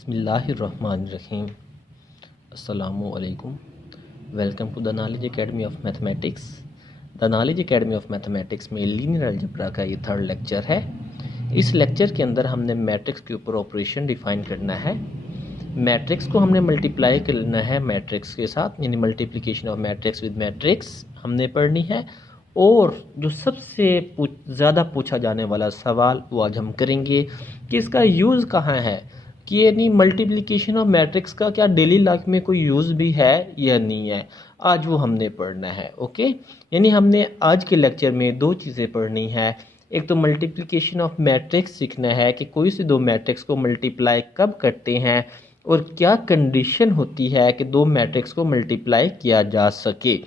बिस्मिल्लाहिर्रहमानिर्रहीम। अस्सलामुअलैकुम। Welcome to the Knowledge Academy of Mathematics. The Knowledge Academy of Mathematics में linear algebra का ये थर्ड लेक्चर है। इस लेक्चर के अंदर हमने मैट्रिक्स के ऊपर ऑपरेशन डिफाइन करना है। मैट्रिक्स को हमने मल्टीप्लाई करना है मैट्रिक्स के साथ, यानी multiplication of matrix with matrix हमने पढ़नी है। और जो सबसे ज़्यादा पूछा जाने वाला सवाल वो आज हम करेंगे कि इसका यूज़ कहाँ है, कि यानी मल्टीप्लिकेशन ऑफ मैट्रिक्स का क्या डेली लाइफ में कोई यूज़ भी है या नहीं है, आज वो हमने पढ़ना है। ओके, यानी हमने आज के लेक्चर में दो चीज़ें पढ़नी है। एक तो मल्टीप्लिकेशन ऑफ मैट्रिक्स सीखना है कि कोई से दो मैट्रिक्स को मल्टीप्लाई कब करते हैं और क्या कंडीशन होती है कि दो मैट्रिक्स को मल्टीप्लाई किया जा सके।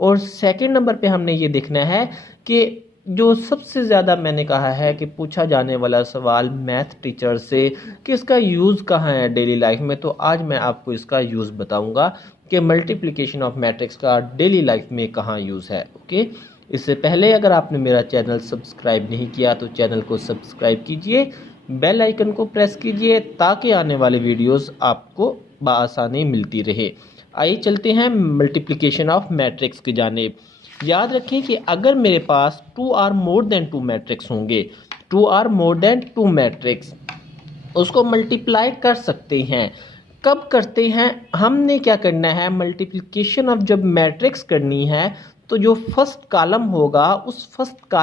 और सेकंड नंबर पे हमने ये देखना है कि जो सबसे ज़्यादा मैंने कहा है कि पूछा जाने वाला सवाल मैथ टीचर से कि इसका यूज़ कहाँ है डेली लाइफ में, तो आज मैं आपको इसका यूज़ बताऊंगा कि मल्टीप्लिकेशन ऑफ मैट्रिक्स का डेली लाइफ में कहाँ यूज़ है। ओके, इससे पहले अगर आपने मेरा चैनल सब्सक्राइब नहीं किया तो चैनल को सब्सक्राइब कीजिए, बेल आइकन को प्रेस कीजिए ताकि आने वाले वीडियोज़ आपको बआसानी मिलती रहे। आइए चलते हैं मल्टीप्लिकेशन ऑफ मैट्रिक्स की जानिब। याद रखें कि अगर मेरे पास 2 आर मोर देन 2 मैट्रिक्स होंगे, 2 आर मोर देन 2 मैट्रिक्स, उसको मल्टीप्लाई कर सकते हैं। कब करते हैं, हमने क्या करना है, मल्टीप्लिकेशन ऑफ जब मैट्रिक्स करनी है तो जो फर्स्ट कॉलम होगा उस फर्स्ट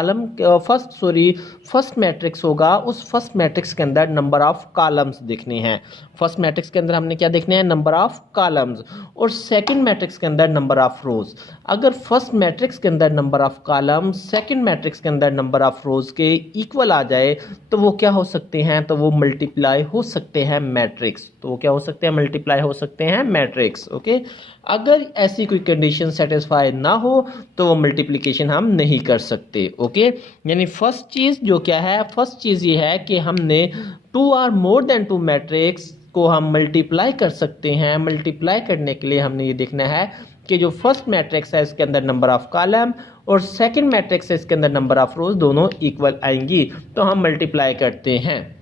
मैट्रिक्स होगा, उस फर्स्ट मैट्रिक्स के अंदर नंबर ऑफ कॉलम्स देखने हैं। फर्स्ट मैट्रिक्स के अंदर हमने क्या देखने हैं, नंबर ऑफ कॉलम्स। और सेकंड मैट्रिक्स के अंदर नंबर ऑफ रोज। अगर फर्स्ट मैट्रिक्स के अंदर number of columns second matrix के अंदर नंबर ऑफ रोज के इक्वल आ जाए तो वो क्या हो सकते हैं, तो वो मल्टीप्लाई हो सकते हैं मैट्रिक्स। तो वो क्या हो सकते हैं, मल्टीप्लाई हो सकते हैं मैट्रिक्स। ओके, अगर ऐसी कोई कंडीशन सेटिस्फाई ना हो तो वो मल्टीप्लिकेशन हम नहीं कर सकते। ओके, यानी फर्स्ट चीज़ जो क्या है, फर्स्ट चीज़ ये है कि हमने 2 आर मोर देन 2 मैट्रिक्स को हम मल्टीप्लाई कर सकते हैं। मल्टीप्लाई करने के लिए हमने ये देखना है कि जो फर्स्ट मैट्रिक्स है इसके अंदर नंबर ऑफ कॉलम और सेकंड मैट्रिक्स है इसके अंदर नंबर ऑफ रोज दोनों इक्वल आएंगी, तो हम मल्टीप्लाई करते हैं।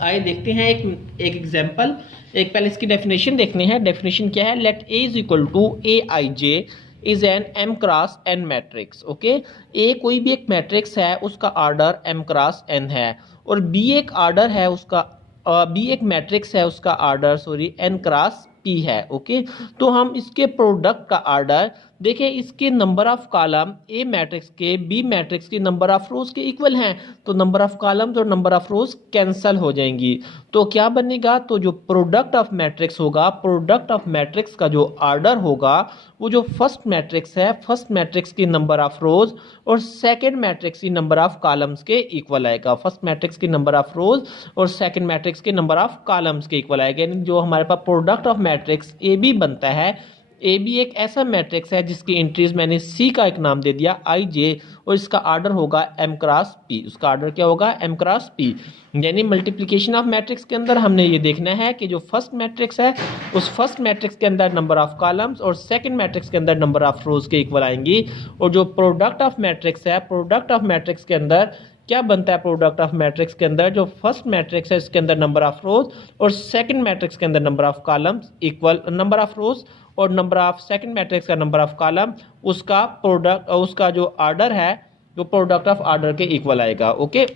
आइए देखते हैं एक एग्जाम्पल। एक पहले इसकी डेफिनेशन देखनी है। डेफिनेशन क्या है, let A is equal to A I J is an M cross N matrix. Okay, A कोई भी एक मैट्रिक्स है उसका ऑर्डर एम क्रॉस एन है, और बी एक ऑर्डर है उसका बी एक मैट्रिक्स है उसका ऑर्डर एन क्रॉस पी है। ओके, तो हम इसके प्रोडक्ट का ऑर्डर देखिए, इसके number of column A matrix के बी मैट्रिक्स के नंबर ऑफ रोज के इक्वल हैं, तो नंबर ऑफ कॉलम्स और नंबर ऑफ रोज कैंसिल हो जाएंगी। तो क्या बनेगा, तो जो प्रोडक्ट ऑफ मैट्रिक्स होगा, प्रोडक्ट ऑफ मैट्रिक्स का जो ऑर्डर होगा वो जो फर्स्ट मैट्रिक्स है, फर्स्ट मैट्रिक्स की नंबर ऑफ रोज और सेकंड मैट्रिक्स की नंबर ऑफ कॉलम्स के इक्वल आएगा। फर्स्ट मैट्रिक्स की नंबर ऑफ रोज और सेकंड मैट्रिक्स के नंबर ऑफ कॉलम्स के इक्वल आएगा। यानी जो हमारे पास product of matrix A B बनता है, ए बी एक ऐसा मैट्रिक्स है जिसकी एंट्रीज मैंने सी का एक नाम दे दिया आई जे, और इसका ऑर्डर होगा एम क्रॉस पी। उसका ऑर्डर क्या होगा, एम क्रॉस पी। यानी मल्टीप्लिकेशन ऑफ मैट्रिक्स के अंदर हमने ये देखना है कि जो फर्स्ट मैट्रिक्स है उस फर्स्ट मैट्रिक्स के अंदर नंबर ऑफ कॉलम्स और सेकंड मैट्रिक्स के अंदर नंबर ऑफ रोज के इक्वल आएंगी। और जो प्रोडक्ट ऑफ मैट्रिक्स है, प्रोडक्ट ऑफ मैट्रिक्स के अंदर क्या बनता है, प्रोडक्ट ऑफ मैट्रिक्स के अंदर जो फर्स्ट मैट्रिक्स है इसके अंदर नंबर ऑफ रोज और सेकंड मैट्रिक्स के अंदर number of columns equal, number of rows और नंबर ऑफ सेकंड मैट्रिक्स का नंबर ऑफ कॉलम, उसका प्रोडक्ट उसका जो ऑर्डर है जो प्रोडक्ट ऑफ ऑर्डर के इक्वल आएगा। ओके,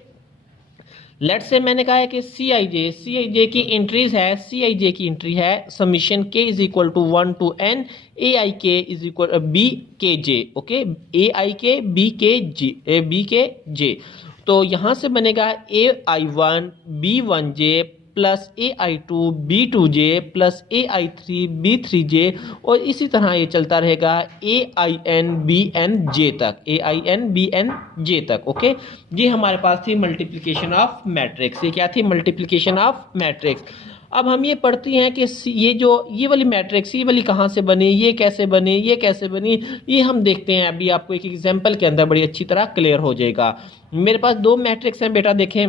लेट से मैंने कहा है कि सी आई जे की एंट्रीज है, सी आई जे की एंट्री है समीशन के is equal to 1 to n A I K is equal B के जे। ओके, ए आई के बी के जे, तो यहां से बनेगा A I one B one J plus A I two B two J plus A I three B three J, और इसी तरह ये चलता रहेगा A I N B N J तक, A I N B N J तक। Okay, ये हमारे पास थी मल्टीप्लिकेशन ऑफ मैट्रिक्स। ये क्या थी, मल्टीप्लिकेशन ऑफ मैट्रिक्स। अब हम ये पढ़ते हैं कि ये वाली मैट्रिक्स, ये वाली कहाँ से बनी, ये कैसे बनी, ये कैसे बनी, ये हम देखते हैं। अभी आपको एक एग्जाम्पल के अंदर बड़ी अच्छी तरह क्लियर हो जाएगा। मेरे पास दो मैट्रिक्स हैं बेटा, देखें।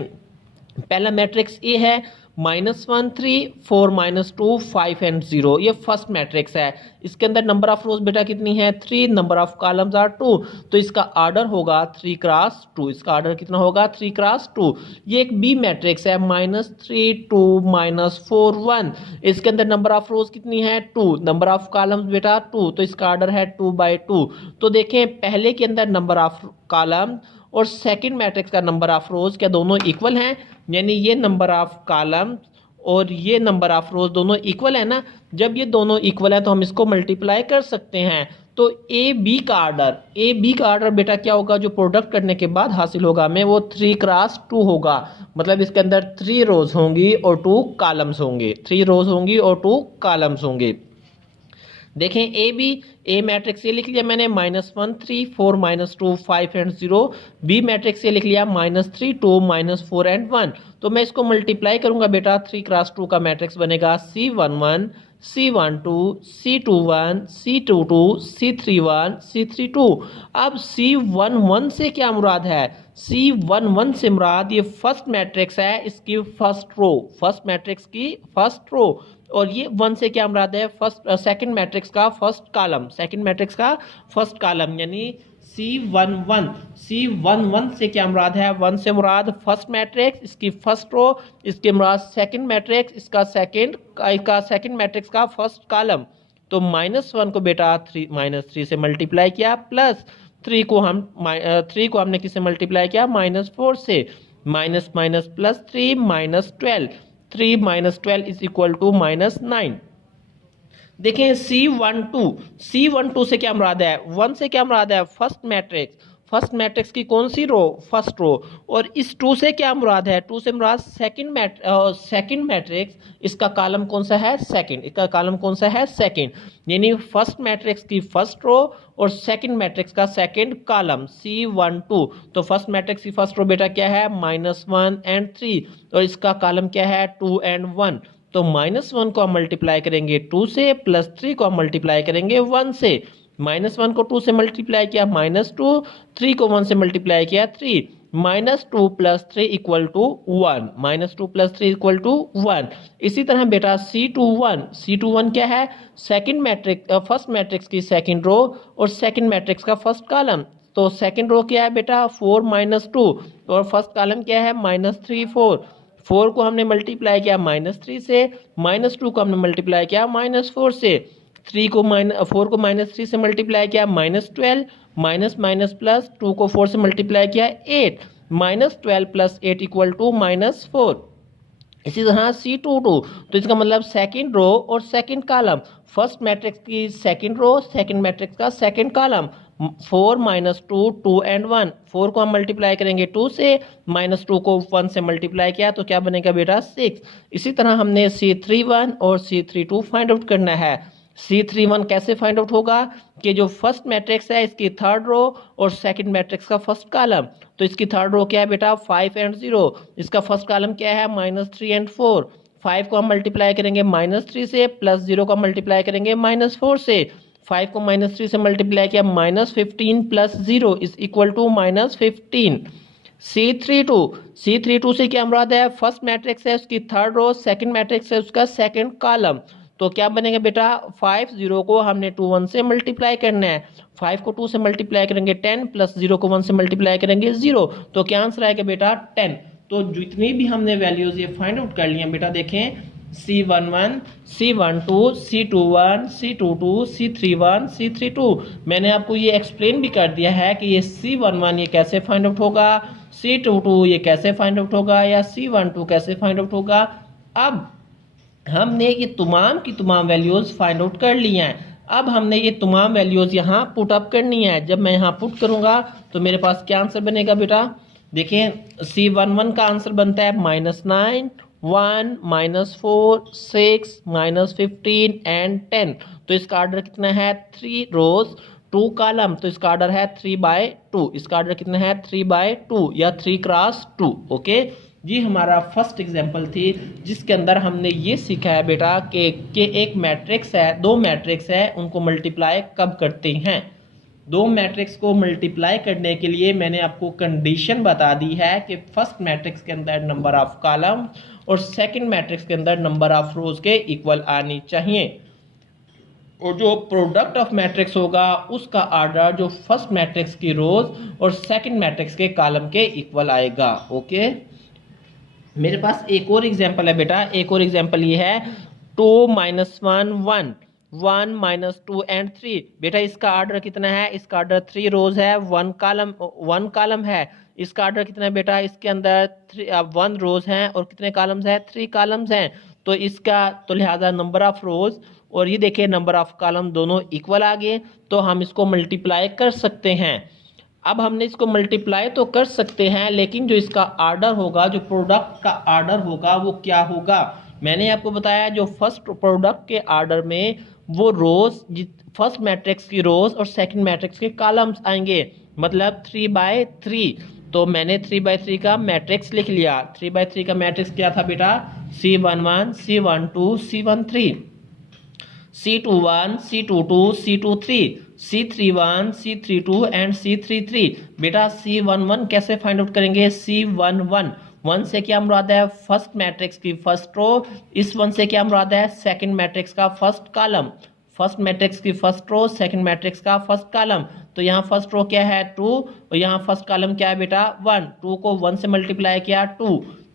पहला मैट्रिक्स ए है, -1 3 4 -2 5 एंड 0, ये फर्स्ट मैट्रिक्स है। इसके अंदर नंबर ऑफ रोज बेटा कितनी है 3, नंबर ऑफ कॉलम्स आर 2, तो इसका आर्डर होगा 3 क्रॉस 2, इसका आर्डर कितना होगा 3 क्रॉस 2। ये एक बी मैट्रिक्स है -3 2 -4 1, इसके अंदर नंबर ऑफ रोज कितनी है 2, नंबर ऑफ कॉलम्स बेटा 2, तो इसका आर्डर है 2/2। तो देखें पहले के अंदर नंबर ऑफ कॉलम और सेकंड मैट्रिक्स का नंबर ऑफ रोज क्या दोनों इक्वल हैं, यानी ये नंबर ऑफ कॉलम और ये नंबर ऑफ रोज दोनों इक्वल है ना। जब ये दोनों इक्वल है तो हम इसको मल्टीप्लाई कर सकते हैं। तो ए बी का आर्डर बेटा क्या होगा, जो प्रोडक्ट करने के बाद हासिल होगा हमें, वो 3 क्रॉस 2 होगा। मतलब इसके अंदर 3 रोज होंगी और 2 कॉलम्स होंगे, 3 रोज होंगी और 2 कॉलम्स होंगे। देखें ए बी, ए मैट्रिक्स ये लिख लिया मैंने -1 3 4 -2 5 एंड 0, बी मैट्रिक्स ये लिख लिया -3 2 -4 एंड 1। तो मैं इसको मल्टीप्लाई करूंगा बेटा, 3 क्रॉस 2 का मैट्रिक्स बनेगा C11 C12 C21 C22 C31 C32। अब C11 से क्या मुराद है, C11 से मुराद ये फर्स्ट मैट्रिक्स है, इसकी फर्स्ट रो, फर्स्ट मैट्रिक्स की फर्स्ट रो। और ये 1 से क्या मुराद है, सेकंड मैट्रिक्स का फर्स्ट कॉलम, सेकंड मैट्रिक्स का फर्स्ट कॉलम, यानी C11 से क्या मुराद है, 1 से मुराद फर्स्ट मैट्रिक्स, इसकी फर्स्ट रो, इसके मुराद सेकंड मैट्रिक्स, इसका सेकंड मैट्रिक्स का फर्स्ट कॉलम। तो -1 को बेटा -3 से मल्टीप्लाई किया, प्लस 3 को हमने किससे मल्टीप्लाई किया, -4 से, minus minus plus 3 -12, 3 -12 is equal to -9। देखें C12 से क्या मुराद है, 1 से क्या मुराद है, फर्स्ट मैट्रिक्स की कौन सी रो, फर्स्ट रो। और इस 2 से क्या मुराद है, 2 से मुराद सेकंड मैट्रिक्स, इसका कॉलम कौन सा है, सेकंड, इसका कॉलम कौन सा है, सेकंड। यानी फर्स्ट मैट्रिक्स की फर्स्ट रो और सेकंड मैट्रिक्स का सेकंड कॉलम C12। तो फर्स्ट मैट्रिक्स की फर्स्ट रो बेटा क्या है, -1 एंड 3, और इसका कॉलम क्या है, 2 एंड 1। तो -1 को हम मल्टीप्लाई करेंगे 2 से, प्लस 3 को हम मल्टीप्लाई करेंगे 1 से। -1 को 2 से मल्टीप्लाई किया -2, 3 को 1 से मल्टीप्लाई किया 3, -2 + 3 = 1, -2 + 3 = 1। इसी तरह बेटा C21 क्या है, फर्स्ट मैट्रिक्स की सेकंड रो और सेकंड मैट्रिक्स का फर्स्ट कॉलम। तो सेकंड रो क्या है बेटा 4 -2, और फर्स्ट कॉलम क्या है -3 4। 4 को हमने मल्टीप्लाई किया -3 से, -2 को हमने मल्टीप्लाई किया -4 से, 4 को -3 से मल्टीप्लाई किया -12, माइनस प्लस 2 को 4 से मल्टीप्लाई किया 8, -12 + 8 = -4। इसी तरह C22, तो इसका मतलब सेकंड रो और सेकंड कॉलम, फर्स्ट मैट्रिक्स की सेकंड रो, सेकंड मैट्रिक्स का सेकंड कॉलम। 4 -2 2 एंड 1, 4 को हम मल्टीप्लाई करेंगे 2 से, -2 को 1 से मल्टीप्लाई किया तो क्या बनेगा बेटा 6। इसी तरह हमने C31 और C32 फाइंड आउट करना है। C31 कैसे फाइंड आउट होगा कि जो फर्स्ट मैट्रिक्स है इसकी थर्ड रो और सेकंड मैट्रिक्स का फर्स्ट कॉलम। तो इसकी थर्ड रो क्या है बेटा 5 एंड 0, इसका फर्स्ट कॉलम क्या है -3 एंड 4। 5 को हम मल्टीप्लाई करेंगे -3 से, प्लस 0 को मल्टीप्लाई करेंगे -4 से, 5 को -3 से मल्टीप्लाई किया -15 + 0 = -15। C32 से क्या मुराद है, फर्स्ट मैट्रिक्स है उसकी थर्ड रो, सेकंड मैट्रिक्स है उसका सेकंड कॉलम। तो क्या बनेगा बेटा 5 0 को हमने 2 1 से मल्टीप्लाई करना है, 5 को 2 से मल्टीप्लाई करेंगे 10, प्लस 0 को 1 से मल्टीप्लाई करेंगे 0। तो क्या आंसर आएगा बेटा 10। तो जितनी भी हमने वैल्यूज ये फाइंड आउट कर ली हैं बेटा, देखें C11 C12 C21 C22 C31 C32, मैंने आपको ये एक्सप्लेन भी कर दिया है कि ये C11 ये कैसे फाइंड आउट होगा, C22 ये कैसे फाइंड आउट होगा, या C12 कैसे फाइंड आउट होगा। अब हमने ये तमाम की तमाम वैल्यूज फाइंड आउट कर ली हैं। अब हमने ये तमाम वैल्यूज यहाँ पुट अप करनी है। जब मैं यहाँ पुट करूँगा तो मेरे पास क्या आंसर बनेगा बेटा, देखिए C11 का आंसर बनता है -9 1 -4 6 -15 एंड 10। तो इसका ऑर्डर कितना है 3 रोज 2 कॉलम, तो इसका ऑर्डर है 3/2। इसका ऑर्डर कितना है 3/2 या 3 क्रॉस 2। ओके जी, हमारा फर्स्ट एग्जांपल थी जिसके अंदर हमने ये सीखा है बेटा कि एक मैट्रिक्स है, 2 मैट्रिक्स है, उनको मल्टीप्लाई कब करते हैं। 2 मैट्रिक्स को मल्टीप्लाई करने के लिए मैंने आपको कंडीशन बता दी है कि फर्स्ट मैट्रिक्स के अंदर नंबर ऑफ कॉलम और सेकंड मैट्रिक्स के अंदर नंबर ऑफ रोज के इक्वल आनी चाहिए। और जो प्रोडक्ट ऑफ मैट्रिक्स होगा उसका आर्डर जो फर्स्ट मैट्रिक्स की रोज और सेकंड मैट्रिक्स के कॉलम के इक्वल आएगा। ओके, मेरे पास एक और एग्जांपल है बेटा, एक और एग्जांपल ये है 2 - 1 1 1 - 2 एंड 3। बेटा इसका आर्डर कितना है, इसका आर्डर 3 रोज है, 1 कॉलम है। इसका आर्डर कितना है बेटा, इसके अंदर 1 रोज हैं और कितने कॉलम्स हैं, 3 कॉलम्स हैं। तो इसका तो लिहाजा नंबर ऑफ रोज और ये देखिए नंबर ऑफ कॉलम दोनों इक्वल आ गए, तो हम इसको मल्टीप्लाई कर सकते हैं। अब हमने इसको मल्टीप्लाई तो कर सकते हैं, लेकिन जो इसका आर्डर होगा, जो प्रोडक्ट का आर्डर होगा वो क्या होगा। मैंने आपको बताया जो फर्स्ट प्रोडक्ट के आर्डर में वो रोज फर्स्ट मैट्रिक्स की रोज और सेकंड मैट्रिक्स के कॉलम्स आएंगे, मतलब 3/3। तो मैंने 3/3 का मैट्रिक्स लिख लिया। 3/3 का मैट्रिक्स क्या था बेटा, C11 C12 C13, C21 C22 C23, C31 C32 and C33। बेटा C11 कैसे फाइंड आउट करेंगे, C11 1 से क्या मुराद है, फर्स्ट मैट्रिक्स की फर्स्ट रो। इस 1 से क्या मुराद है, सेकंड मैट्रिक्स का फर्स्ट कॉलम। फर्स्ट मैट्रिक्स की फर्स्ट रो, सेकंड मैट्रिक्स का फर्स्ट कॉलम। तो यहाँ फर्स्ट रो क्या है 2 और यहाँ फर्स्ट कॉलम क्या है बेटा 1। 2 को 1 से मल्टीप्लाई किया 2।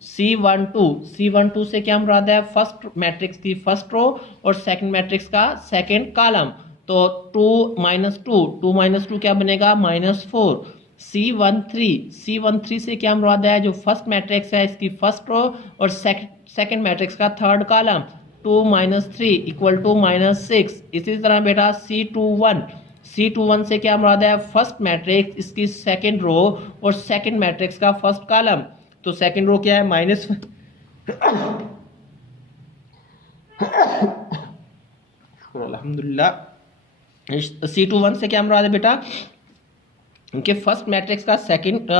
C12 से क्या मुराद है, फर्स्ट मैट्रिक्स की फर्स्ट रो और सेकंड मैट्रिक्स का सेकंड कॉलम। तो 2 - 2 क्या बनेगा -4। C13 से क्या मुराद है, जो फर्स्ट मैट्रिक्स है इसकी फर्स्ट रो और सेकंड मैट्रिक्स का थर्ड कॉलम। 2 - 3 = -6। इसी तरह बेटा C21 से क्या मुराद है, फर्स्ट मैट्रिक्स इसकी सेकंड रो और सेकंड मैट्रिक्स का फर्स्ट कॉलम। तो सेकंड रो क्या है अल्हम्दुलिल्लाह। C21 से क्या मुराद है बेटा, उनके फर्स्ट मैट्रिक्स का सेकंड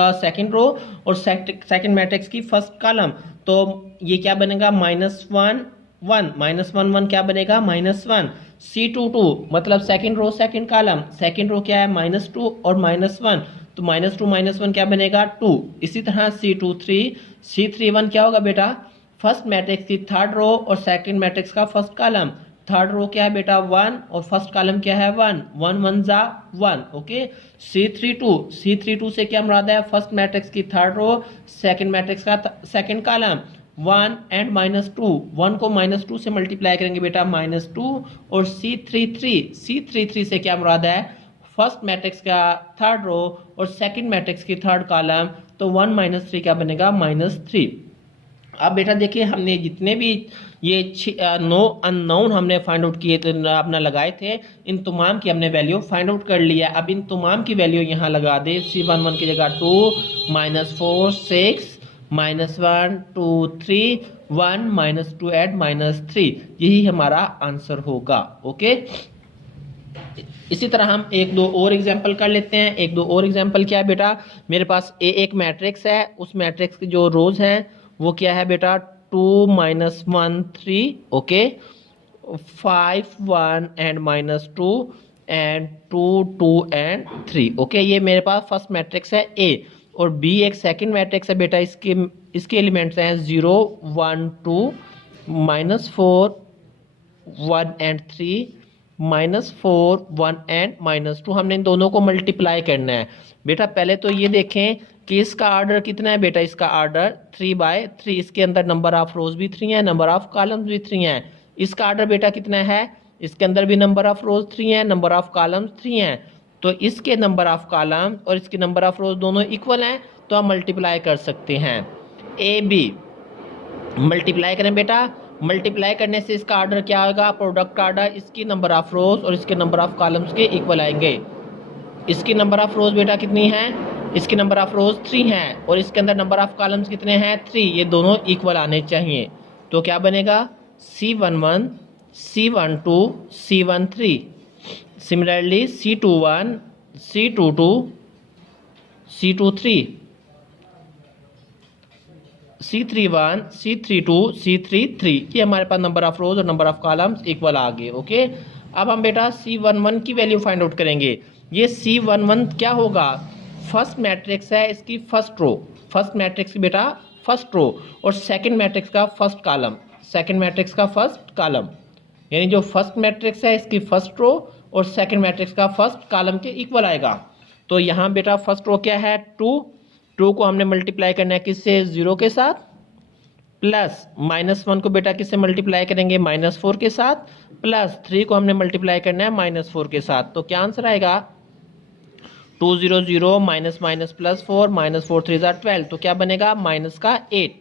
रो और सेकंड मैट्रिक्स की फर्स्ट कॉलम। तो ये क्या बनेगा -1 1 -1 क्या बनेगा -1। C22 मतलब second row second column, second row क्या है -2 और -1, तो -2 - 1 क्या बनेगा 2। इसी तरह C31 क्या होगा बेटा, फर्स्ट मैट्रिक्स की थर्ड रो और सेकंड मैट्रिक्स का फर्स्ट कॉलम। थर्ड रो क्या है बेटा 1 और फर्स्ट कॉलम क्या है 1 1 1 जा 1। ओके, C32 से क्या मुराद है, फर्स्ट मैट्रिक्स की थर्ड रो सेकंड मैट्रिक्स का सेकंड कॉलम। 1 एंड -2, 1 को -2 से मल्टीप्लाई करेंगे बेटा -2। और C33 से क्या मुराद है, फर्स्ट मैट्रिक्स का थर्ड रो और सेकंड मैट्रिक्स की थर्ड कॉलम। तो 1 - 3 क्या बनेगा -3। अब बेटा देखिए हमने जितने भी ये 9 अननोन हमने फाइंड आउट किए थे, अपना लगाए थे, इन तमाम की हमने वैल्यू फाइंड आउट कर लिया। अब इन तमाम की वैल्यू यहाँ लगा दे। C11 की जगह 2 -4 6 -1 2 3 1 -2 एड -3, यही हमारा आंसर होगा। ओके, इसी तरह हम एक दो और एग्जांपल कर लेते हैं। एक दो और एग्जांपल क्या है बेटा, मेरे पास एक मैट्रिक्स है, उस मैट्रिक्स की जो रोज हैं वो क्या है बेटा 2 - 1 3, okay, 5 1 and -2 and 2 2 and 3। Okay, ये मेरे पास फर्स्ट मैट्रिक्स है A और B एक सेकंड मैट्रिक्स है बेटा। इसके एलिमेंट्स हैं 0 1 2 -4 1 एंड 3 -4 1 एंड -2। हमने इन दोनों को मल्टीप्लाई करना है बेटा। पहले तो ये देखें कि इसका आर्डर कितना है बेटा, इसका आर्डर 3/3। इसके अंदर नंबर ऑफ रोज भी 3 है, नंबर ऑफ कॉलम्स भी 3 है। इसका आर्डर बेटा कितना है, इसके अंदर भी नंबर ऑफ रोज 3 है, नंबर ऑफ कॉलम्स 3 है। तो इसके नंबर ऑफ कॉलम और इसके नंबर ऑफ रोज दोनों इक्वल हैं, तो हम मल्टीप्लाई कर सकते हैं। AB मल्टीप्लाई करें बेटा, मल्टीप्लाई करने से इसका आर्डर क्या होगा, प्रोडक्ट आर्डर इसकी नंबर ऑफ रोज और इसके नंबर ऑफ कॉलम्स के इक्वल आएंगे। इसकी नंबर ऑफ रोज बेटा कितनी है, इसकी नंबर ऑफ रोज 3 है और इसके अंदर नंबर ऑफ कॉलम्स कितने हैं 3, ये दोनों इक्वल आने चाहिए। तो क्या बनेगा C11 C12 C13, similarly C21 C22 C23 C31 C32 C33, ये हमारे पास नंबर ऑफ रोज और नंबर ऑफ कॉलम्स इक्वल आ गए। ओके, अब हम बेटा C11 की वैल्यू फाइंड आउट करेंगे। ये C11 क्या होगा, फर्स्ट मैट्रिक्स है इसकी फर्स्ट रो, फर्स्ट मैट्रिक्स की बेटा फर्स्ट रो और सेकंड मैट्रिक्स का फर्स्ट कॉलम, सेकंड मैट्रिक्स का फर्स्ट कॉलम, यानी जो फर्स्ट मैट्रिक्स है इसकी फर्स्ट रो और सेकंड मैट्रिक्स का फर्स्ट कॉलम के इक्वल आएगा। तो यहाँ बेटा फर्स्ट रो क्या है 2, 2 को हमने मल्टीप्लाई करना है किससे 0 के साथ, प्लस -1 को बेटा किससे मल्टीप्लाई करेंगे -4 के साथ, प्लस 3 को हमने मल्टीप्लाई करना है -4 के साथ। तो क्या आंसर आएगा 2 0 0 माइनस माइनस प्लस 4 -4 3 12, तो क्या बनेगा माइनस का 8।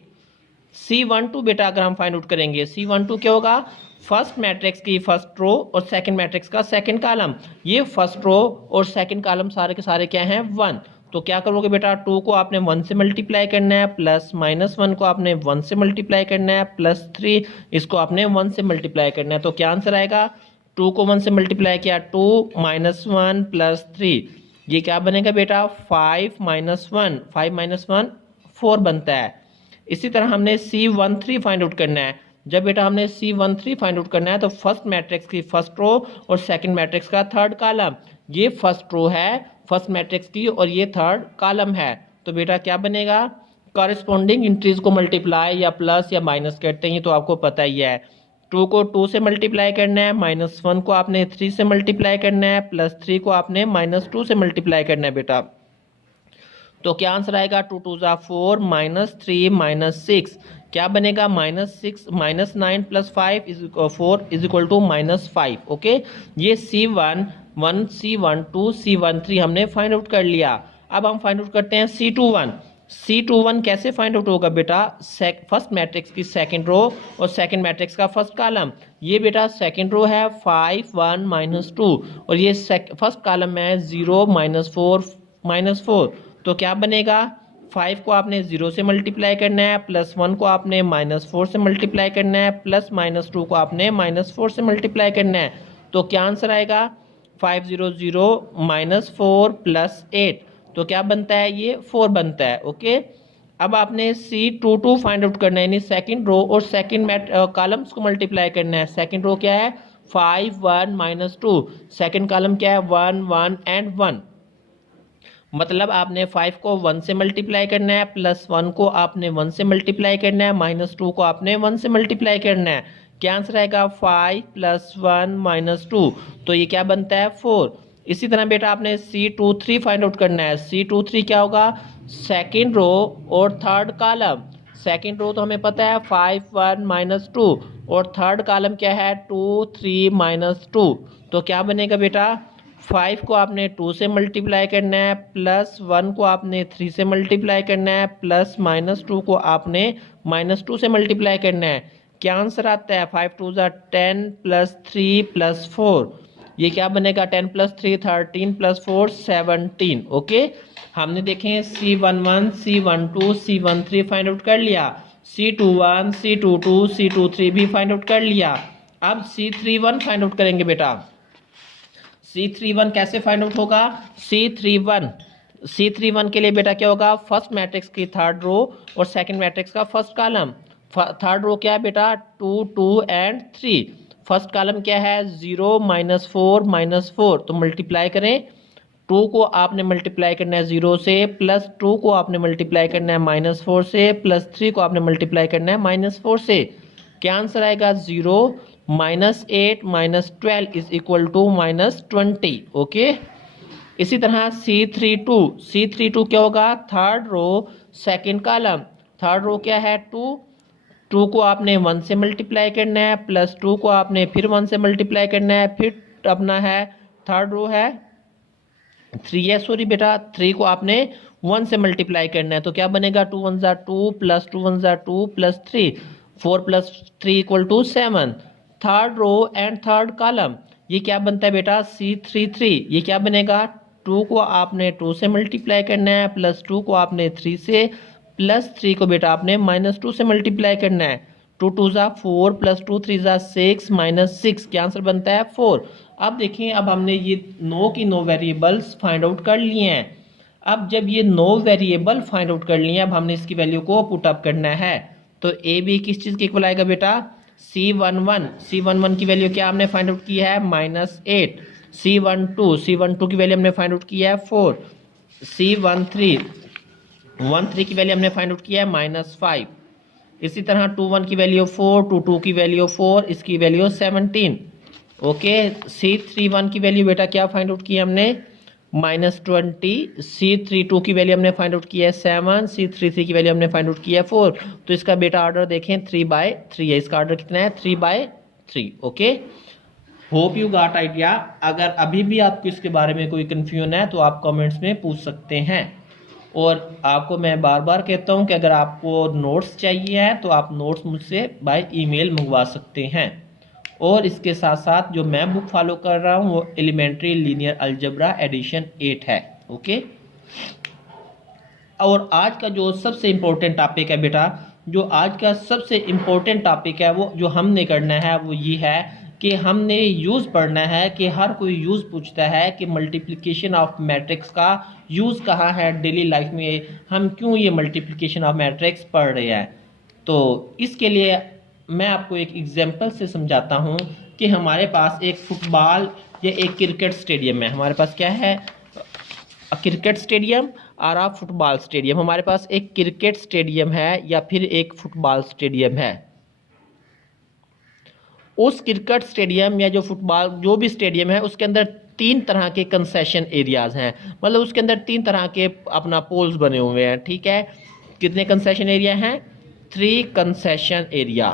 C12 बेटा अगर हम फाइंड आउट करेंगे C12 क्या होगा, फर्स्ट मैट्रिक्स की फर्स्ट रो और सेकंड मैट्रिक्स का सेकंड कॉलम, ये फर्स्ट रो और सेकंड कॉलम सारे के सारे क्या हैं 1। तो क्या करोगे बेटा 2 को आपने 1 से मल्टीप्लाई करना है, प्लस -1 को आपने 1 से मल्टीप्लाई करना है, प्लस 3 इसको आपने 1 से मल्टीप्लाई करना है। तो क्या आंसर आएगा 2 को 1 से मल्टीप्लाई किया 2 -1 प्लस 3, ये क्या बनेगा बेटा 5 -1, 5 -1 4 बनता है। इसी तरह हमने C13 फाइंड आउट करना है। जब बेटा हमने C13 फाइंड आउट करना है तो फर्स्ट मैट्रिक्स की फर्स्ट रो और सेकंड मैट्रिक्स का थर्ड कॉलम, ये फर्स्ट रो है फर्स्ट मैट्रिक्स की और ये थर्ड कॉलम है। तो बेटा क्या बनेगा, कॉरेस्पॉन्डिंग इंट्रीज को मल्टीप्लाई या प्लस या माइनस करते हैं, तो आपको पता ही है। 2 को 2 से मल्टीप्लाई करना है, -1 को आपने 3 से मल्टीप्लाई करना है, प्लस 3 को आपने -2 से मल्टीप्लाई करना है बेटा। तो क्या आंसर आएगा 2 2 4 -3 -6, क्या बनेगा -6 -9 plus 5 4 is equal to -5। Okay, ये C11 C12 C13 हमने फाइंड आउट कर लिया। अब हम फाइंड आउट करते हैं C21। C21 कैसे फाइंड आउट होगा बेटा, फर्स्ट मैट्रिक्स की सेकंड रो और सेकंड मैट्रिक्स का फर्स्ट कॉलम, ये बेटा सेकंड रो है 5 1 -2 और ये फर्स्ट कॉलम में 0 -4 -4। तो क्या बनेगा 5 को आपने 0 से मल्टीप्लाई करना है, +1 को आपने -4 से मल्टीप्लाई करना है, प्लस -2 को आपने -4 से मल्टीप्लाई करना है। तो क्या आंसर आएगा 5 0 0 -4 प्लस 8, तो क्या बनता है ये 4 बनता है। ओके, अब आपने C22 फाइंड आउट करना है, यानी सेकंड रो और सेकंड कॉलम्स को मल्टीप्लाई करना है। सेकंड रो क्या है 5 1 -2, सेकंड कॉलम क्या है 1 1 एंड 1, मतलब आपने 5 को 1 से मल्टीप्लाई करना है, +1 को आपने 1 से मल्टीप्लाई करना है, -2 को आपने 1 से मल्टीप्लाई करना है। क्या आंसर आएगा 5 + 1 -2, तो ये क्या बनता है 4। इसी तरह बेटा आपने C23 फाइंड आउट करना है। C23 क्या होगा, सेकंड रो और थर्ड कॉलम। सेकंड रो तो हमें पता है 5 1 -2 और थर्ड कॉलम क्या है 2 3 -2। तो क्या बनेगा बेटा 5 को आपने 2 से मल्टीप्लाई करना है, +1 को आपने 3 से मल्टीप्लाई करना है, प्लस -2 को आपने -2 से मल्टीप्लाई करना है। क्या आंसर आता है 5 2 10 + 3 + 4, ये क्या बनेगा 10 + 3 13 + 4 17। ओके, हमने देखें C11 C12 C13 find out कर लिया, C21 C22 C23 भी फाइंड आउट कर लिया। अब C31 फाइंड आउट करेंगे बेटा। C31 कैसे फाइंड आउट होगा, C31 के लिए बेटा क्या होगा, फर्स्ट मैट्रिक्स की थर्ड रो और सेकंड मैट्रिक्स का फर्स्ट कॉलम। थर्ड रो क्या है बेटा 2 2 एंड 3, फर्स्ट कॉलम क्या है 0 -4 -4, तो मल्टीप्लाई करें। 2 को आपने मल्टीप्लाई करना है 0 से, +2 को आपने मल्टीप्लाई करना है -4 से, +3 को आपने मल्टीप्लाई करना है -4 से। क्या आंसर आएगा 0 -8 -12 इज इक्वल टू -20। ओके, इसी तरह C32 क्या होगा, third row second column. Third row क्या है 2 को आपने 1 से मल्टीप्लाई करना है, +2 को आपने फिर 1 से मल्टीप्लाई करना है, फिर अपना है थर्ड रो है 3 है, सॉरी बेटा 3 को आपने 1 से मल्टीप्लाई करना है। तो क्या बनेगा 2 1 2 + 2 1 2 + 3 4 + 3 = 7। Third row and third column, ये क्या बनता है बेटा C33, ये क्या बनेगा 2 को आपने 2 से मल्टीप्लाई करना है, +2 को आपने 3 से, +3 को बेटा आपने -2 से मल्टीप्लाई करना है। 2 2 4 + 2 3 6 -6, क्या आंसर बनता है 4। अब देखें, अब हमने ये 9 की 9 वेरिएबल्स फाइंड आउट कर लिए हैं। अब जब ये 9 वेरिएबल फाइंड आउट कर लिए, अब हमने इसकी वैल्यू को पुट अप करना है। तो ए बी किस चीज़ के इक्वल आएगा बेटा C11 की वैल्यू क्या हमने फाइंड आउट की है -8, C12 की वैल्यू हमने फाइंड आउट की है 4, C13 13 की वैल्यू हमने फाइंड आउट किया है -5। इसी तरह 21 की वैल्यू 4, 22 की वैल्यू 4, इसकी वैल्यू 17। ओके, C31 की वैल्यू बेटा क्या फाइंड आउट की हमने -20। C32 की वैल्यू हमने फाइंड आउट की है 7। C33 की वैल्यू हमने फाइंड आउट की है 4। तो इसका बेटा ऑर्डर देखें 3/3 है। इसका ऑर्डर कितना है 3/3। Okay, hope you got idea. अगर अभी भी आपको इसके बारे में कोई कंफ्यूजन है तो आप कमेंट्स में पूछ सकते हैं। और आपको मैं बार बार कहता हूं कि अगर आपको नोट्स चाहिए है तो आप नोट्स मुझसे बाय ईमेल मंगवा सकते हैं। और इसके साथ साथ जो मैं बुक फॉलो कर रहा हूं वो एलिमेंट्री लीनियर अलजेब्रा एडिशन 8 है। ओके, और आज का जो सबसे इम्पोर्टेंट टॉपिक है बेटा, जो आज का सबसे इम्पोर्टेंट टॉपिक है वो जो हमने करना है वो ये है कि हमने यूज़ पढ़ना है कि हर कोई यूज़ पूछता है कि मल्टीप्लिकेशन ऑफ मैट्रिक्स का यूज़ कहाँ है डेली लाइफ में, हम क्यों ये मल्टीप्लिकेशन ऑफ मैट्रिक्स पढ़ रहे हैं। तो इसके लिए मैं आपको एक एग्जांपल से समझाता हूँ कि हमारे पास एक फुटबॉल या एक क्रिकेट स्टेडियम है। हमारे पास क्या है, क्रिकेट स्टेडियम और आप फुटबॉल स्टेडियम। हमारे पास एक क्रिकेट स्टेडियम है या फिर एक फुटबॉल स्टेडियम है। उस क्रिकेट स्टेडियम या जो फुटबॉल जो भी स्टेडियम है उसके अंदर 3 तरह के कंसेशन एरियाज हैं। मतलब उसके अंदर 3 तरह के अपना पोल्स बने हुए हैं। ठीक है, कितने कंसेशन एरिया हैं 3 कंसेशन एरिया।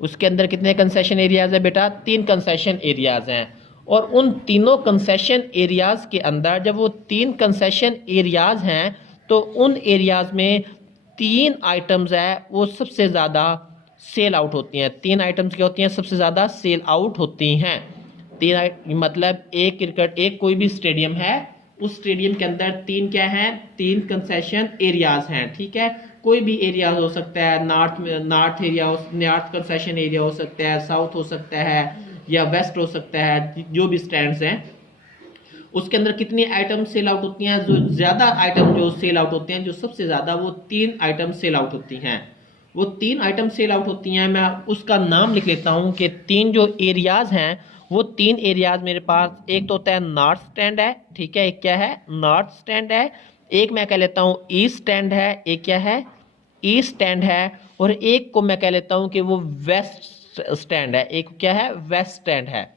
उसके अंदर कितने कंसेशन एरियाज है बेटा 3 कंसेशन एरियाज हैं। और उन तीनों कंसेशन एरियाज के अंदर जब वो 3 कंसेशन एरियाज हैं तो उन एरियाज में 3 आइटम्स है वो सबसे ज़्यादा सेल आउट होती हैं। 3 आइटम्स क्या होती हैं सबसे ज़्यादा सेल आउट होती हैं। मतलब एक क्रिकेट एक कोई भी स्टेडियम है, उस स्टेडियम के अंदर 3 क्या है 3 कंसेशन एरियाज हैं। ठीक है, कोई भी एरिया हो सकता है, north area north concession area हो सकता है, साउथ हो सकता है या वेस्ट हो सकता है, जो भी स्टैंड्स हैं उसके अंदर कितनी आइटम सेल आउट होती हैं। जो ज्यादा आइटम जो सेल आउट होते हैं, जो सबसे ज्यादा वो 3 आइटम सेल आउट होती हैं। वो 3 आइटम सेल आउट होती हैं। मैं उसका नाम लिख लेता हूं कि 3 जो एरियाज हैं वो 3 एरियाज मेरे पास, एक तो होता है नॉर्थ स्टैंड है। ठीक है, एक क्या है नॉर्थ स्टैंड है, एक मैं कह लेता हूं ईस्ट स्टैंड है, एक क्या है ईस्ट स्टैंड है, और एक को मैं कह लेता हूं कि वो वेस्ट स्टैंड है, एक क्या है वेस्ट स्टैंड है।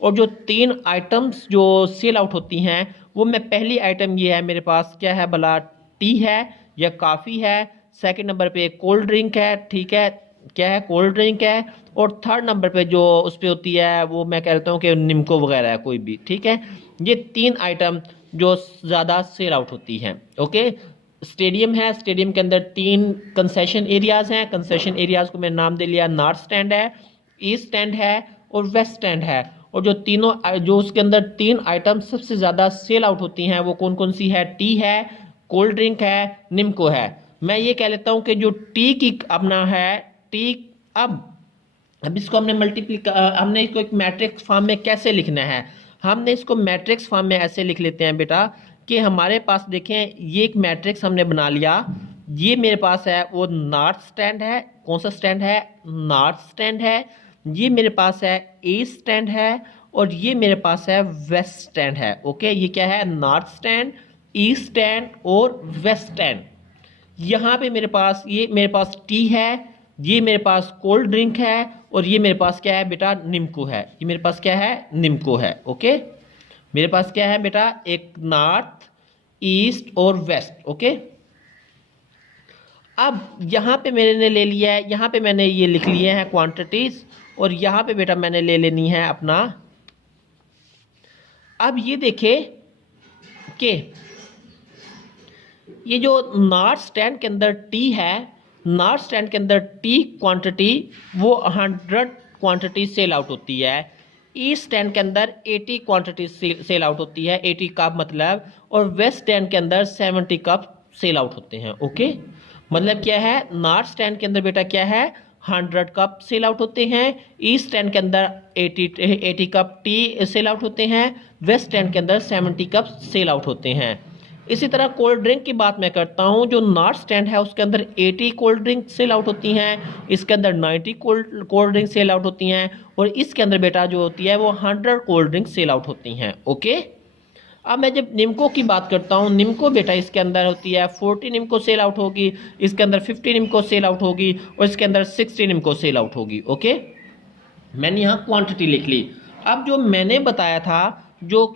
और जो 3 आइटम्स जो सेल आउट होती हैं वो मैं पहली आइटम ये है मेरे पास क्या है भला टी है या कॉफ़ी है। सेकंड नंबर पे कोल्ड ड्रिंक है। ठीक है, क्या है कोल्ड ड्रिंक है। और थर्ड नंबर पे जो उस पर होती है वो मैं कहता हूँ कि निम्को वगैरह है कोई भी। ठीक है, ये 3 आइटम जो ज़्यादा सेल आउट होती हैं। ओके, स्टेडियम है, स्टेडियम के अंदर 3 कंसेशन एरियाज हैं। कंसेशन एरियाज को मैंने नाम दे लिया नॉर्थ स्टैंड है, ईस्ट स्टैंड है और वेस्ट स्टैंड है। और जो तीनों जो उसके अंदर 3 आइटम सबसे ज़्यादा सेल आउट होती हैं वो कौन कौन सी है, टी है, कोल्ड ड्रिंक है, निम्को है। मैं ये कह लेता हूँ कि जो टी की अपना है टी, अब इसको हमने इसको एक मैट्रिक्स फॉर्म में कैसे लिखना है। हमने इसको मैट्रिक्स फॉर्म में ऐसे लिख लेते हैं बेटा कि हमारे पास देखें ये एक मैट्रिक्स हमने बना लिया। ये मेरे पास है वो नॉर्थ स्टैंड है, कौन सा स्टैंड है नॉर्थ स्टैंड है। ये मेरे पास है ईस्ट स्टैंड है और ये मेरे पास है वेस्ट स्टैंड है। ओके, ये क्या है नॉर्थ स्टैंड, ईस्ट स्टैंड और वेस्ट स्टैंड। यहाँ पे मेरे पास ये मेरे पास टी है, ये मेरे पास कोल्ड ड्रिंक है और ये मेरे पास क्या है बेटा निम्को है। ये मेरे पास क्या है निम्को है। ओके, मेरे पास क्या है बेटा एक नॉर्थ, ईस्ट और वेस्ट। ओके, अब यहाँ पे मैंने ले लिया है, यहाँ पे मैंने ये लिख लिए हैं क्वांटिटीज और यहाँ पे बेटा मैंने ले लेनी है अपना। अब ये देखे कि ये जो नॉर्थ स्टैंड के अंदर टी है, नॉर्थ स्टैंड के अंदर टी क्वांटिटी वो 100 क्वांटिटी सेल आउट होती है। ईस्ट स्टैंड के अंदर 80 क्वांटिटी सेल आउट होती है, 80 कप मतलब। और वेस्ट स्टैंड के अंदर 70 कप सेल आउट होते हैं। ओके, मतलब क्या है नॉर्थ स्टैंड के अंदर बेटा क्या है 100 कप सेल आउट होते हैं, ईस्ट स्टैंड के अंदर 80 कप टी सेल आउट होते हैं, वेस्ट स्टैंड के अंदर 70 कप सेल आउट होते हैं। इसी तरह कोल्ड ड्रिंक की बात मैं करता हूं, जो नॉर्थ स्टैंड है उसके अंदर 80 कोल्ड ड्रिंक सेल आउट होती हैं, इसके अंदर 90 कोल्ड ड्रिंक सेल आउट होती हैं और इसके अंदर बेटा जो होती है वो 100 कोल्ड ड्रिंक सेल आउट होती हैं। ओके, अब मैं जब निम्को की बात करता हूँ, निम्को बेटा इसके अंदर होती है 40 निम्को सेल आउट होगी, इसके अंदर 50 निम्को सेल आउट होगी और इसके अंदर 60 निम्को सेल आउट होगी। ओके, मैंने यहाँ क्वांटिटी लिख ली। अब जो मैंने बताया था जो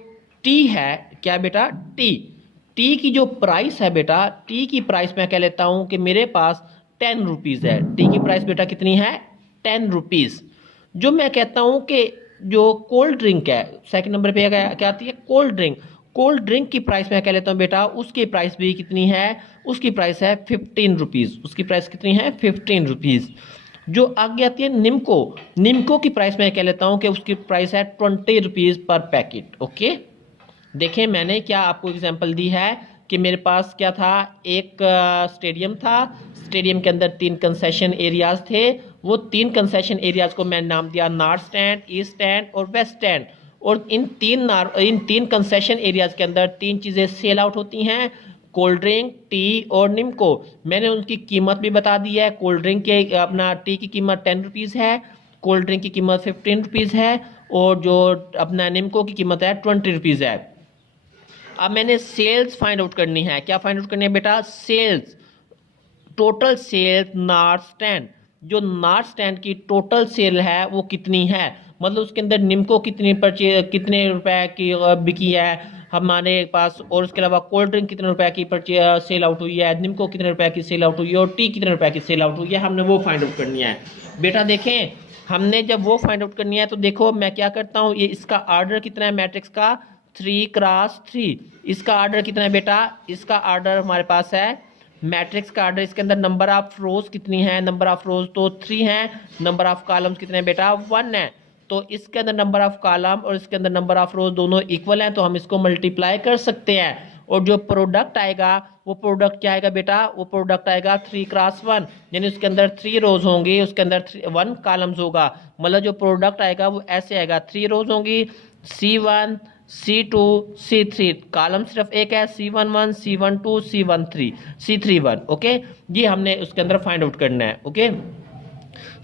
टी है, क्या बेटा, टी की जो प्राइस है बेटा, टी की प्राइस मैं कह लेता हूँ कि मेरे पास 10 रुपीज़ है। टी की प्राइस बेटा कितनी है, 10 रुपीज़। जो मैं कहता हूँ कि जो कोल्ड ड्रिंक है, सेकंड नंबर पे क्या आती है, कोल्ड ड्रिंक। कोल्ड ड्रिंक की प्राइस मैं कह लेता हूँ बेटा, उसकी प्राइस भी कितनी है, उसकी प्राइस है 15 रुपीज़। उसकी प्राइस कितनी है, 15 रुपीज़। जो आगे आती है निम्को, निम्को की प्राइस मैं कह लेता हूँ कि उसकी प्राइस है 20 रुपीज़ पर पैकेट। ओके, देखें मैंने क्या आपको एग्जांपल दी है कि मेरे पास क्या था, एक स्टेडियम था, स्टेडियम के अंदर 3 कंसेशन एरियाज थे। वो 3 कंसेशन एरियाज को मैंने नाम दिया नॉर्थ स्टैंड, ईस्ट स्टैंड और वेस्ट स्टैंड। और इन तीन कंसेशन एरियाज के अंदर 3 चीज़ें सेल आउट होती हैं, कोल्ड ड्रिंक, टी और निम्को। मैंने उनकी कीमत भी बता दी है। कोल्ड ड्रिंक के अपना टी की कीमत 10 रुपीज़ है, कोल्ड ड्रिंक की कीमत 15 रुपीज़ है और जो अपना निम्को की कीमत है 20 रुपीज़ है। अब मैंने सेल्स फाइंड आउट करनी है। क्या फाइंड आउट करनी है बेटा, sales, total sales north stand. जो नॉर्थ स्टैंड की टोटल सेल है वो कितनी है, मतलब उसके अंदर निम्को कितने रुपए की बिकी है हमारे पास, और उसके अलावा कोल्ड ड्रिंक कितने रुपए की सेल आउट हुई है, निम्को कितने रुपए की सेल आउट हुई है और टी कितने रुपए की सेल आउट हुई है, हमने वो फाइंड आउट करनी है। बेटा देखें, हमने जब वो फाइंड आउट करनी है तो देखो मैं क्या करता हूँ, ये इसका आर्डर कितना है मैट्रिक्स का, 3x3। इसका आर्डर कितना है बेटा, इसका आर्डर हमारे पास है मैट्रिक्स का आर्डर, इसके अंदर नंबर ऑफ रोज कितनी है, नंबर ऑफ रोज तो 3 है, नंबर ऑफ कॉलम्स कितने हैं बेटा, 1 है। तो इसके अंदर नंबर ऑफ कॉलम और इसके अंदर नंबर ऑफ रोज दोनों इक्वल हैं, तो हम इसको मल्टीप्लाई कर सकते हैं और जो प्रोडक्ट आएगा वो प्रोडक्ट क्या आएगा बेटा, वो प्रोडक्ट आएगा 3x1, यानी उसके अंदर 3 रोज होंगी, उसके अंदर 1 कॉलम्स होगा। मतलब जो प्रोडक्ट आएगा वो ऐसे आएगा, 3 रोज होंगी, C1 C2 C3, कॉलम सिर्फ एक है, C11 C12 C13 C31। Okay, ये हमने उसके अंदर फाइंड आउट करना है। ओके,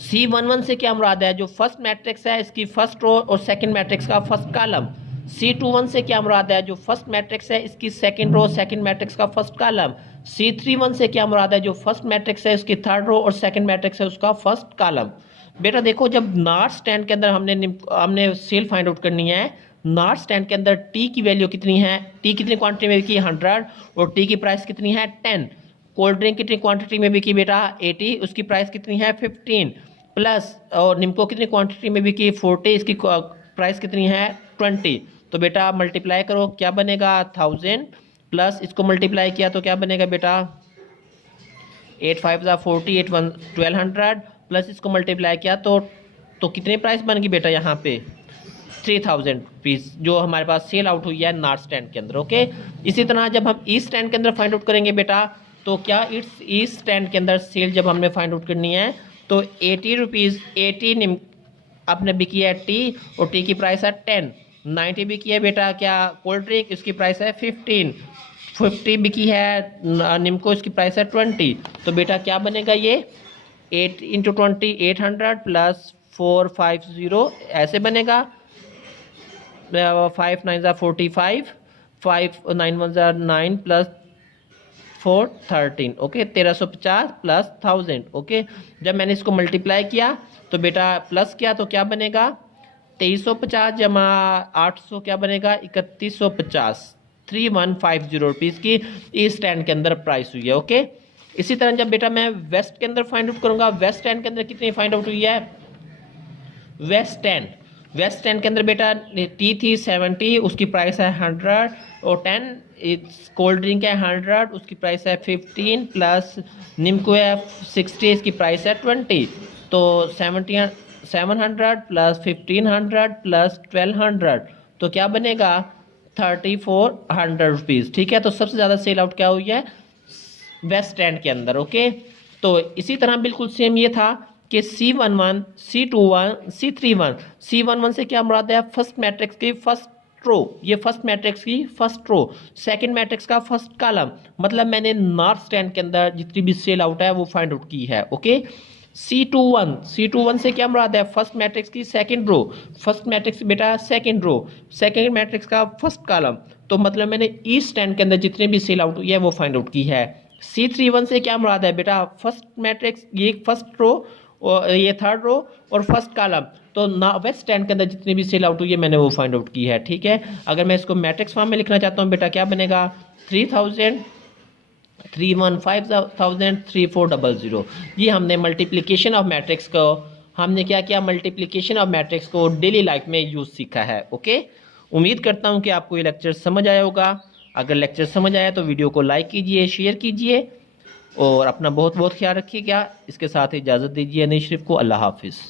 C11 से क्या मुराद है, जो फर्स्ट मैट्रिक्स है इसकी फर्स्ट रो और सेकंड मैट्रिक्स का फर्स्ट कॉलम। C21 से क्या मुराद है, जो फर्स्ट मैट्रिक्स है इसकी सेकंड रो सेकंड मैट्रिक्स का फर्स्ट कॉलम। C31 से क्या मुराद है, जो फर्स्ट मैट्रिक्स है उसकी थर्ड रो और सेकंड मैट्रिक्स है उसका फर्स्ट कॉलम। बेटा देखो, जब नॉर्थ स्टैंड के अंदर हमने सेल फाइंड आउट करनी है, नॉर्थ स्टैंड के अंदर टी की वैल्यू कितनी है, टी कितनी क्वांटिटी में बिकी, 100 और टी की प्राइस कितनी है, 10। कोल्ड ड्रिंक कितनी क्वांटिटी में बिकी बेटा, 80, उसकी प्राइस कितनी है, 15 प्लस, और निम्को कितनी क्वांटिटी में बिकी, 40, इसकी प्राइस कितनी है, 20। तो बेटा मल्टीप्लाई करो, क्या बनेगा, 1000 प्लस इसको मल्टीप्लाई किया तो क्या बनेगा बेटा, 8 5 40, 8 1 1200 प्लस इसको मल्टीप्लाई किया तो कितनी प्राइस बन गई बेटा, यहाँ पे 3000 रुपीज़ जो हमारे पास सेल आउट हुई है नॉर्थ स्टैंड के अंदर। ओके, इसी तरह जब हम ईस्ट स्टैंड के अंदर फाइंड आउट करेंगे बेटा, तो क्या ईस्ट स्टैंड के अंदर सेल जब हमने फाइंड आउट करनी है तो 80 रुपीज़, 80 अपने बिकी है टी और टी की प्राइस है 10, 90 बिकी है बेटा क्या, कोल्ड ड्रिंक, इसकी प्राइस है 15, 50 बिकी है निम्को, इसकी प्राइस है 20। तो बेटा क्या बनेगा ये, 8 × 20 800 प्लस 450 ऐसे बनेगा, 5 9 45, 5 9 1 9 प्लस 4 13। Okay, 1350 plus 1000। ओके, जब मैंने इसको मल्टीप्लाई किया तो बेटा प्लस किया तो क्या बनेगा, 2350 जमा 800 क्या बनेगा, 3150, 3150 रुपीज़ की ईस्ट स्टैंड के अंदर प्राइस हुई है। ओके, इसी तरह जब बेटा मैं वेस्ट के अंदर फाइंड आउट करूंगा, वेस्ट स्टैंड के अंदर कितनी फाइंड आउट हुई है, वेस्ट स्टैंड के अंदर बेटा टी थी 70, उसकी प्राइस है 100 और 10, कोल्ड ड्रिंक है 100, उसकी प्राइस है 15 प्लस निम्को है 60, इसकी प्राइस है 20। तो 700 प्लस 1500 प्लस 1200 तो क्या बनेगा, 3400 रुपीज़। ठीक है, तो सबसे ज़्यादा सेल आउट क्या हुई है, वेस्ट स्टैंड के अंदर। ओके, तो इसी तरह बिल्कुल सेम ये था कि C11 C21 C31, C11 से क्या मुराद है, फर्स्ट मैट्रिक्स की फर्स्ट रो, ये फर्स्ट मैट्रिक्स की फर्स्ट रो, सेकंड मैट्रिक्स का फर्स्ट कॉलम, मतलब मैंने नॉर्थ स्टैंड के अंदर जितनी भी सेल आउट है वो फाइंड आउट की है। ओके, C21 से क्या मुराद है, फर्स्ट मैट्रिक्स की सेकंड रो, फर्स्ट मैट्रिक्स बेटा सेकंड रो, सेकंड मैट्रिक्स का फर्स्ट कॉलम, तो मतलब मैंने ईस्ट 10 के अंदर जितने भी सेल आउट हुई है वो फाइंड आउट की है। C31 से क्या मुराद है बेटा, फर्स्ट मैट्रिक्स, ये फर्स्ट रो और ये थर्ड रो और फर्स्ट कॉलम, तो ना वेस्ट 10 के अंदर जितनी भी सेल आउट हुई है मैंने वो फाइंड आउट की है। ठीक है, अगर मैं इसको मैट्रिक्स फॉर्म में लिखना चाहता हूँ बेटा क्या बनेगा, 3000 315,000 3400। ये हमने मल्टीप्लिकेशन ऑफ मैट्रिक्स को, हमने क्या किया, मल्टीप्लिकेशन ऑफ मैट्रिक्स को डेली लाइफ में यूज सीखा है। ओके, उम्मीद करता हूँ कि आपको ये लेक्चर समझ आया होगा। अगर लेक्चर समझ आया तो वीडियो को लाइक कीजिए, शेयर कीजिए और अपना बहुत बहुत ख्याल रखिएगा। इसके साथ इजाज़त दीजिए अनीश शरीफ को। अल्लाह हाफिज़।